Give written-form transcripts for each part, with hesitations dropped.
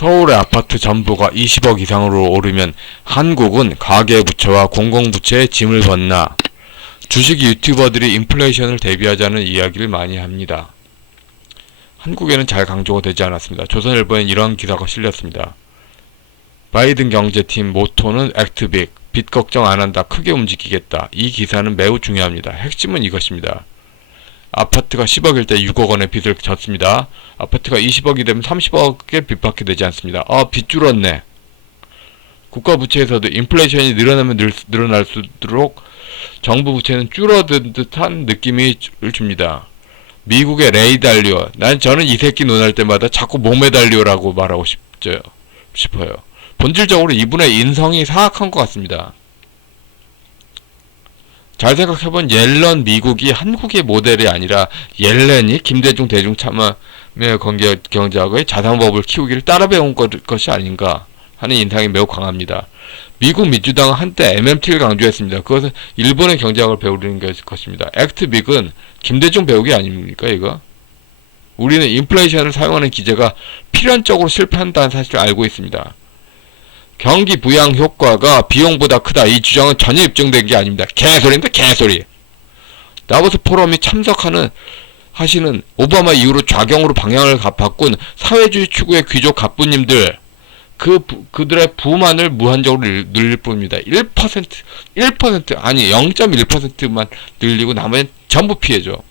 서울의 아파트 전부가 20억 이상으로 오르면 한국은 가계부채와 공공부채에 짐을 졌나? 주식 유튜버들이 인플레이션을 대비하자는 이야기를 많이 합니다. 한국에는 잘 강조가 되지 않았습니다. 조선일보엔 이런 기사가 실렸습니다. 바이든 경제팀 모토는 액트 빅, 빚 걱정 안 한다, 크게 움직이겠다. 이 기사는 매우 중요합니다. 핵심은 이것입니다. 아파트가 10억일 때 6억 원의 빚을 졌습니다. 아파트가 20억이 되면 30억의 빚밖에 되지 않습니다. 빚 줄었네. 국가 부채에서도 인플레이션이 늘어나면 늘어날수록 정부 부채는 줄어든 듯한 느낌을 줍니다. 미국의 레이 달리오, 저는 이 새끼 논할 때마다 자꾸 몸에 달리오라고 말하고 싶어요. 본질적으로 이분의 인성이 사악한 것 같습니다. 잘 생각해본 옐런 미국이 한국의 모델이 아니라 옐렌이 김대중 대중 참여 경제학의 자산법을 키우기를 따라 배운 것이 아닌가 하는 인상이 매우 강합니다. 미국 민주당은 한때 MMT를 강조했습니다. 그것은 일본의 경제학을 배우는 것입니다. 액트 빅은 김대중 배우기 아닙니까 이거? 우리는 인플레이션을 사용하는 기제가 필연적으로 실패한다는 사실을 알고 있습니다. 경기 부양 효과가 비용보다 크다. 이 주장은 전혀 입증된 게 아닙니다. 개소리입니다. 개소리. 다보스 포럼이 하시는 오바마 이후로 좌경으로 방향을 바꾼 사회주의 추구의 귀족 갑부님들, 그들의 부만을 무한적으로 늘릴 뿐입니다. 1% 아니 0.1%만 늘리고 나머지는 전부 피해죠.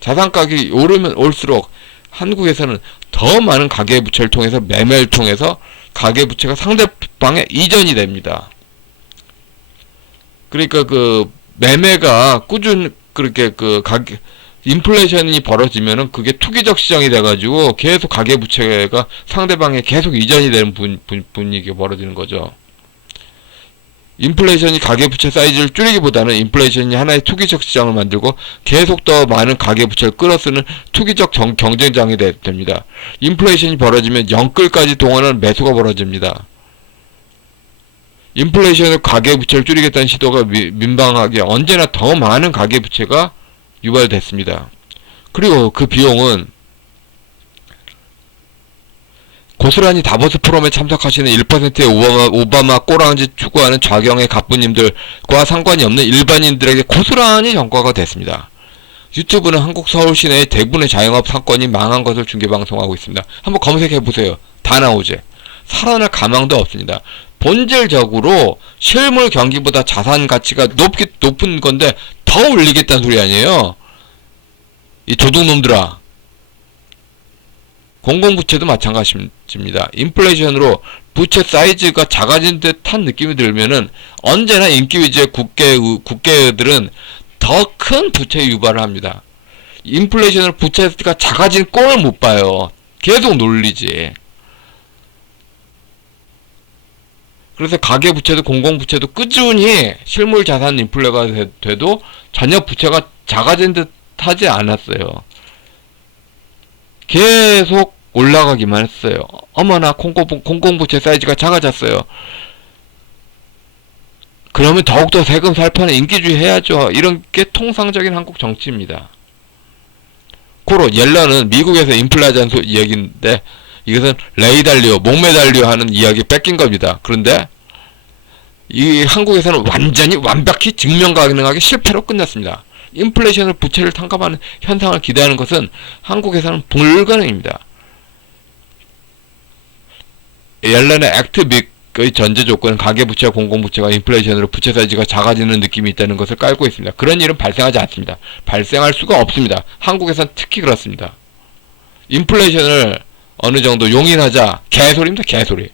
자산 가격이 오르면 올수록 한국에서는 더 많은 가계부채를 통해서 매매를 통해서 가계부채가 상대방에 이전이 됩니다. 그러니까 매매가 그렇게 인플레이션이 벌어지면은 그게 투기적 시장이 돼가지고 계속 가계부채가 상대방에 계속 이전이 되는 분위기가 벌어지는 거죠. 인플레이션이 가계부채 사이즈를 줄이기보다는 인플레이션이 하나의 투기적 시장을 만들고 계속 더 많은 가계부채를 끌어쓰는 투기적 경쟁장이 됩니다. 인플레이션이 벌어지면 영끌까지 동원하는 매수가 벌어집니다. 인플레이션으로 가계부채를 줄이겠다는 시도가 민방하게 언제나 더 많은 가계부채가 유발됐습니다. 그리고 그 비용은 고스란히 다보스 포럼에 참석하시는 1%의 오바마 꼬랑지 추구하는 좌경의 갑부님들과 상관이 없는 일반인들에게 고스란히 전가가 됐습니다. 유튜브는 한국 서울 시내의 대부분의 자영업 사건이 망한 것을 중계방송하고 있습니다. 한번 검색해보세요. 다 나오지. 살아날 가망도 없습니다. 본질적으로 실물 경기보다 자산 가치가 높은 건데 더 올리겠다는 소리 아니에요? 이 도둑놈들아. 공공부채도 마찬가지입니다. 인플레이션으로 부채 사이즈가 작아진 듯한 느낌이 들면은 언제나 인기 위주의 국가들은 더 큰 부채 유발을 합니다. 인플레이션으로 부채가 작아진 꼴을 못 봐요. 계속 놀리지. 그래서 가계부채도 공공부채도 꾸준히 실물자산 인플레가 돼도 전혀 부채가 작아진 듯 하지 않았어요. 계속 올라가기만 했어요. 어머나 공공부채 사이즈가 작아졌어요. 그러면 더욱더 세금 살파는 인기주의 해야죠. 이런 게 통상적인 한국 정치입니다. 고로 옐런은 미국에서 인플레하자는 이야기인데 이것은 레이 달리오, 목매 달리오 하는 이야기 뺏긴 겁니다. 그런데 이 한국에서는 완벽히 증명 가능하게 실패로 끝났습니다. 인플레이션을 부채를 탕감하는 현상을 기대하는 것은 한국에서는 불가능입니다. 옐런의 액트 빅의 전제 조건은 가계부채와 공공부채가 인플레이션으로 부채 사이즈가 작아지는 느낌이 있다는 것을 깔고 있습니다. 그런 일은 발생하지 않습니다. 발생할 수가 없습니다. 한국에서는 특히 그렇습니다. 인플레이션을 어느 정도 용인하자 개소리입니다. 개소리.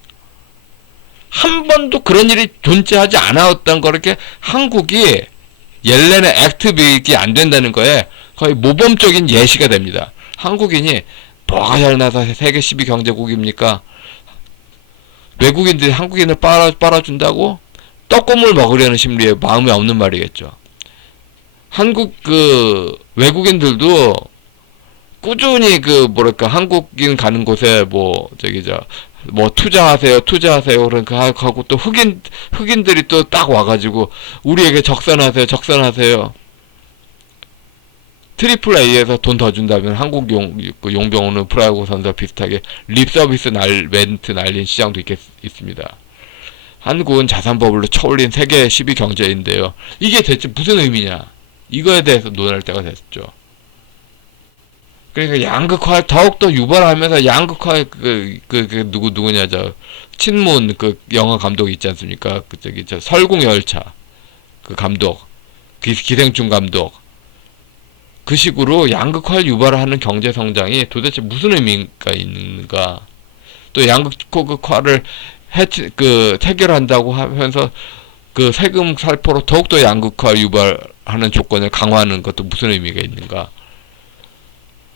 한 번도 그런 일이 존재하지 않았던 거렇게 한국이 옐렌의 액트빅이 안 된다는 거에 거의 모범적인 예시가 됩니다. 한국인이 뭐가 잘나서 세계 10위 경제국입니까? 외국인들이 한국인을 빨아준다고? 떡고물 먹으려는 심리에 마음이 없는 말이겠죠. 한국 외국인들도 꾸준히 한국인 가는 곳에 투자하세요. 그러니까 하고 또 흑인들이 또 딱 와가지고 우리에게 적산하세요. 트리플 A에서 돈 더 준다면 한국 그 용병호는 프로야구 선수와 비슷하게 립 서비스 멘트 날린 시장도 있습니다. 한국은 자산 버블로 쳐올린 세계 10위 경제인데요. 이게 대체 무슨 의미냐? 이거에 대해서 논할 때가 됐죠. 그러니까 양극화 더욱더 유발하면서 양극화 누구냐 저 친문 그 영화 감독 있지 않습니까? 그 저기 저 설국열차 그 감독 기생충 감독 그 식으로 양극화를 유발하는 경제 성장이 도대체 무슨 의미가 있는가? 또 양극화를 해결한다고 하면서 그 세금 살포로 더욱더 양극화 유발하는 조건을 강화하는 것도 무슨 의미가 있는가?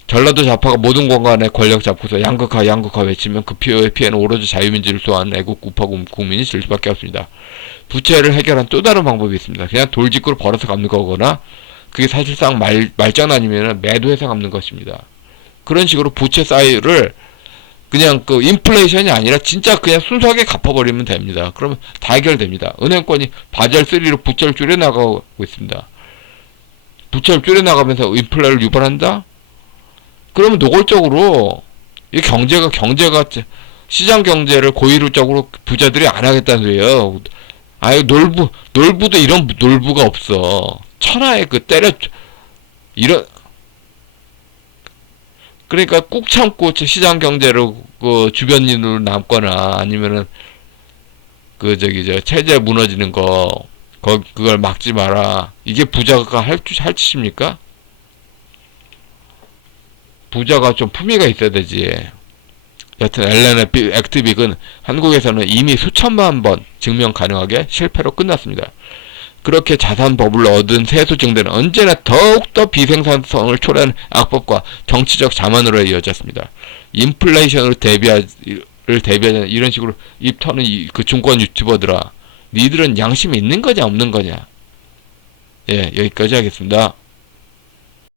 전라도 좌파가 모든 공간에 권력 잡고서 양극화 외치면 그 피해는 오로지 자유민주를 소화하는 애국 우파 국민이 질 수밖에 없습니다. 부채를 해결한 또 다른 방법이 있습니다. 그냥 돌직구를 벌어서 갚는 거거나 그게 사실상 말장 아니면 매도해서 갚는 것입니다. 그런 식으로 부채 사이를 그냥 그 인플레이션이 아니라 진짜 그냥 순수하게 갚아버리면 됩니다. 그러면 다 해결됩니다. 은행권이 바젤 3로 부채를 줄여나가고 있습니다. 부채를 줄여나가면서 인플레를 유발한다? 그러면 노골적으로 이 경제가 시장 경제를 고의적으로 부자들이 안 하겠다는 소리예요. 아유 놀부도 이런 놀부가 없어. 천하에 그 이런 그러니까 꾹 참고 시장 경제로 그 주변 일로 남거나 아니면은 그 저기 저 체제 무너지는 거 그걸 막지 마라. 이게 부자가 할 짓입니까? 부자가 좀 품위가 있어야 되지. 여튼 엘렌 액트빅은 한국에서는 이미 수천만 번 증명 가능하게 실패로 끝났습니다. 그렇게 자산 버블로 얻은 세수 증대는 언제나 더욱더 비생산성을 초래하는 악법과 정치적 자만으로 이어졌습니다. 인플레이션을 대비하는 이런 식으로 입 터는 그 증권 유튜버들아, 니들은 양심이 있는 거냐 없는 거냐? 예, 여기까지 하겠습니다.